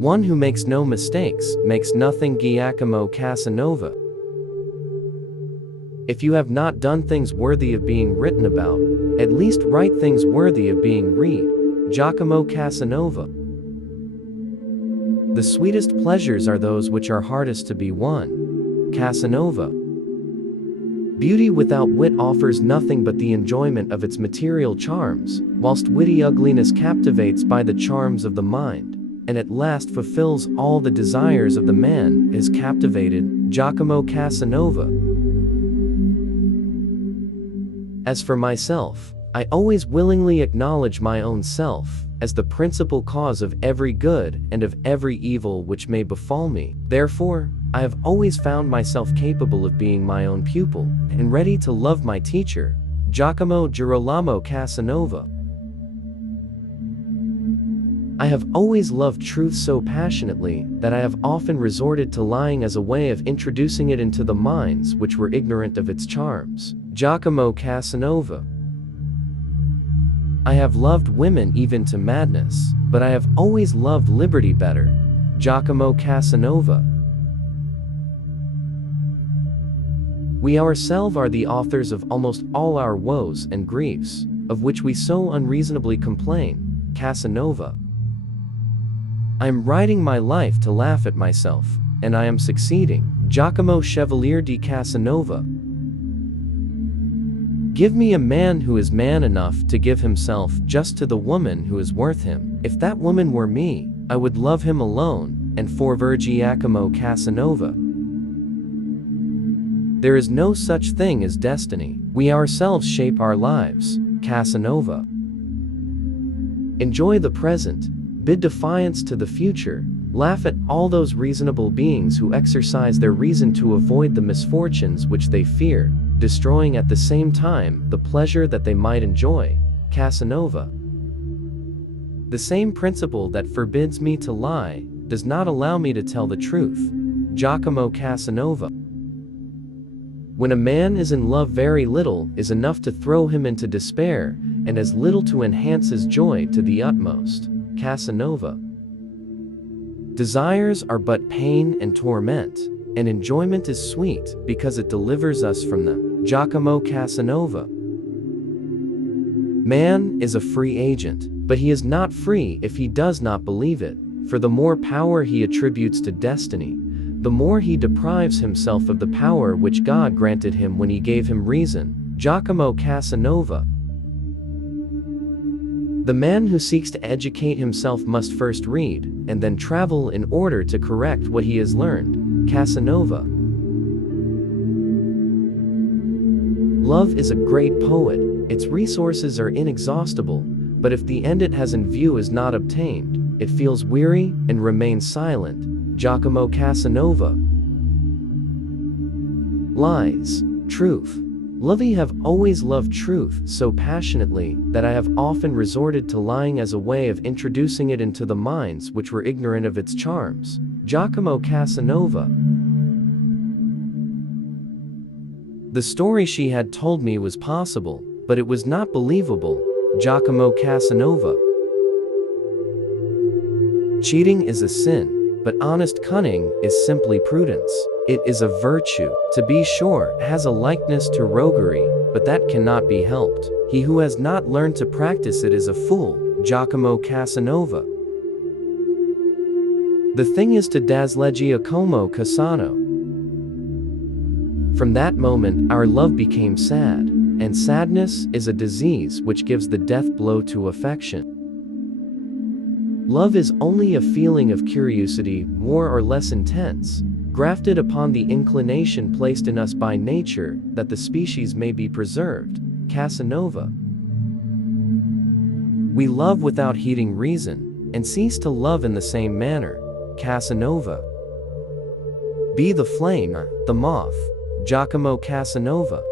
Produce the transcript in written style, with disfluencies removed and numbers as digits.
One who makes no mistakes, makes nothing. Giacomo Casanova. If you have not done things worthy of being written about, at least write things worthy of being read. Giacomo Casanova. The sweetest pleasures are those which are hardest to be won. Casanova. Beauty without wit offers nothing but the enjoyment of its material charms, whilst witty ugliness captivates by the charms of the mind, and at last fulfills all the desires of the man is captivated. Giacomo Casanova. As for myself, I always willingly acknowledge my own self as the principal cause of every good and of every evil which may befall me. Therefore, I have always found myself capable of being my own pupil, and ready to love my teacher. Giacomo Casanova. I have always loved truth so passionately that I have often resorted to lying as a way of introducing it into the minds which were ignorant of its charms. Giacomo Casanova. I have loved women even to madness, but I have always loved liberty better. Giacomo Casanova. We ourselves are the authors of almost all our woes and griefs, of which we so unreasonably complain. Casanova. I am writing my life to laugh at myself, and I am succeeding. Giacomo Chevalier di Casanova. Give me a man who is man enough to give himself just to the woman who is worth him. If that woman were me, I would love him alone, and forever. Giacomo Casanova. There is no such thing as destiny. We ourselves shape our lives. Casanova. Enjoy the present, bid defiance to the future, laugh at all those reasonable beings who exercise their reason to avoid the misfortunes which they fear, destroying at the same time the pleasure that they might enjoy. Casanova. The same principle that forbids me to lie does not allow me to tell the truth. Giacomo Casanova. When a man is in love, very little is enough to throw him into despair, and as little to enhance his joy to the utmost. Casanova. Desires are but pain and torment, and enjoyment is sweet because it delivers us from them. Giacomo Casanova. Man is a free agent, but he is not free if he does not believe it, for the more power he attributes to destiny, the more he deprives himself of the power which God granted him when he gave him reason. Giacomo Casanova. The man who seeks to educate himself must first read, and then travel in order to correct what he has learned. Casanova. Love is a great poet. Its resources are inexhaustible, but if the end it has in view is not obtained, it feels weary and remains silent. Giacomo Casanova. Lies. Truth. Lovey have always loved truth so passionately that I have often resorted to lying as a way of introducing it into the minds which were ignorant of its charms. Giacomo Casanova. The story she had told me was possible, but it was not believable. Giacomo Casanova. Cheating is a sin, but honest cunning is simply prudence. It is a virtue, to be sure, has a likeness to roguery, but that cannot be helped. He who has not learned to practice it is a fool. Giacomo Casanova. The thing is to dazzle. Giacomo Casanova. From that moment, our love became sad, and sadness is a disease which gives the death blow to affection. Love is only a feeling of curiosity, more or less intense, grafted upon the inclination placed in us by nature that the species may be preserved. Casanova. We love without heeding reason, and cease to love in the same manner. Casanova. Be the flame, the moth. Giacomo Casanova.